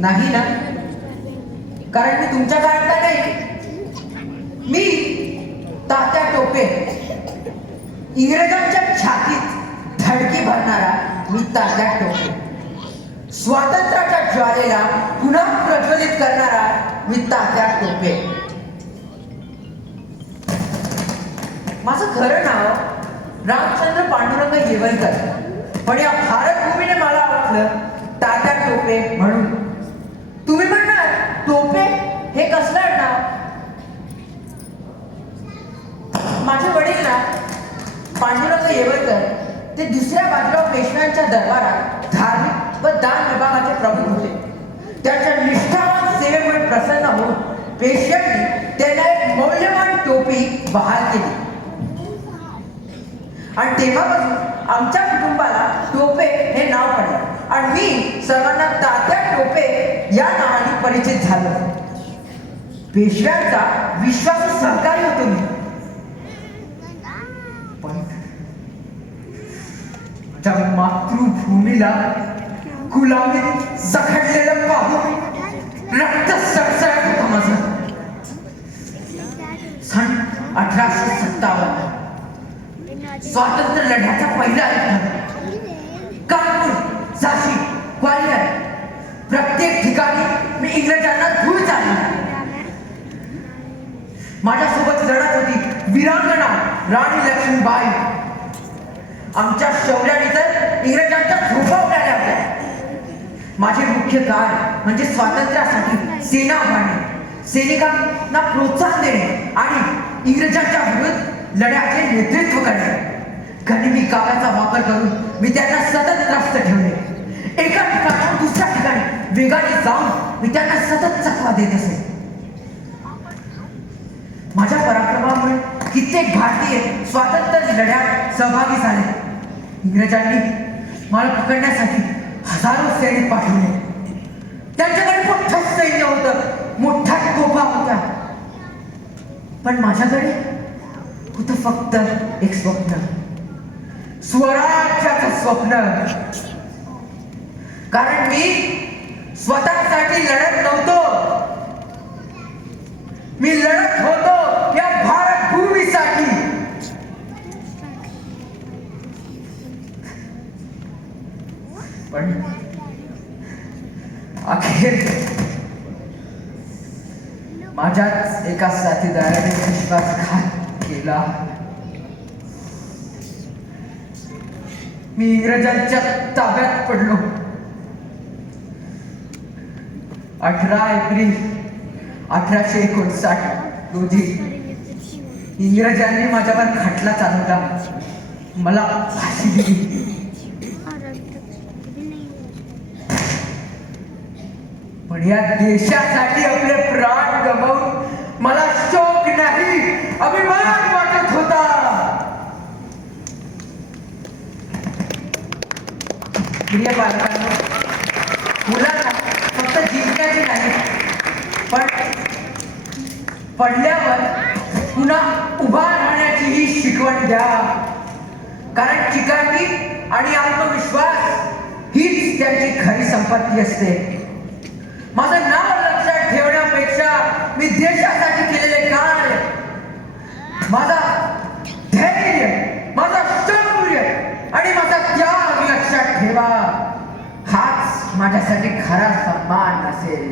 नाही ना, कारण मी तुमच्या काळातला नाही. मी तात्या टोपे, इंग्रजांच्या छातीत धडकी भरणारा मी तात्या टोपे, स्वातंत्र्याच्या ज्वालेला पुन्हा प्रज्वलित करणारा मी तात्या टोपे. माझं खरं नाव रामचंद्र पांडुरंग येवलकर, पण या भारतभूमीने मला ओळखलं तात्या टोपे म्हणून. तुम्ही म्हणणार टोपे हे कसलं नाव? माझे वडील ना पांडुरंग येवलकर ते दुसऱ्या बाजीराव पेशव्यांच्या दरबारात धार्मिक व दान विभागाचे प्रमुख होते. त्यांच्या निष्ठावान सेवेमुळे प्रसन्न होऊन पेशव्यांनी त्यांना एक मौल्यवान टोपी बहाल केली आणि तेव्हापासून आमच्या कुटुंबाला टोपे हे नाव पडलं आणि मी सर्वांना तात्या टोपे या नावाने परिचित झालो. पेशव्यांचा विश्वासू सहकारी होतो मी. त्या मातृभूमीला गुलामीत जखडलेलं पाहून रक्त सळसळत होतं माझं. सन 1857 स्वातंत्र्य लढ्याचा पहिला युद्ध. कानपूर, झाशी, ग्वालियर प्रत्येक ठिकाणी मी इंग्रजांना धूळ चालली. माझ्यासोबत लढत होती वीरांगना राणी लक्ष्मीबाई. आमच्या शौर्याने तर इंग्रजांच्या झोपा उडाल्या होत्या. माझे मुख्य कार्य म्हणजे स्वातंत्र्यासाठी सेना उभारणे, सैनिकांना प्रोत्साहन देणे आणि इंग्रजांच्या विरुद्ध लढ्याचे नेतृत्व करणे. गनिमी काव्याचा वापर करून मी त्यांना सतत त्रस्त ठेवले. एका ठिकाणाहून दुसऱ्या ठिकाणी वेगाने जाऊन मी त्यांना सतत चकवा देत असे. माझ्या पराक्रमामुळे कित्येक भारतीय स्वातंत्र्य लढ्यात सहभागी झाले. इंग्रजांनी मला पकडण्यासाठी हजारो सैनिक पाठवले. त्यांच्याकडे मोठं सैन्य होतं, मोठ्या तोफा होत्या, पण माझ्याकडे होतं फक्त एक स्वप्न, स्वराज्याचं स्वप्न. कारण मी स्वतःसाठी लढत नव्हतो, मी लढत होतो या भारतभूमीसाठी. पण अखेर माझ्याच एका साथीदाराने विश्वासघात केला. मी इंग्रजांच्या ताब्यात पडलो. 18 एप्रिल 1859 रोजी इंग्रजांनी माझ्यावर खटला चालवला, मला फाशी दिली. पण या देशासाठी आपले प्राण गमावून मला शोक नाही, अभिमान वाटत होता. प्रिय पालकांनो, मुलांना फक्त जिंकण्याचे नाही, पण पडल्यावर पुन्हा उभा राहण्याची ही शिकवण द्या. कारण चिकाटी आणि आत्मविश्वास हीच त्यांची खरी संपत्ती असते. माझं नाव लक्षात ठेवण्यापेक्षा मी देशासाठी केलेले कार्य, माझा धैर्य, माझा शौर्य आणि माझा त्याग लक्षात ठेवा. हाच माझ्यासाठी खरा सन्मान असेल.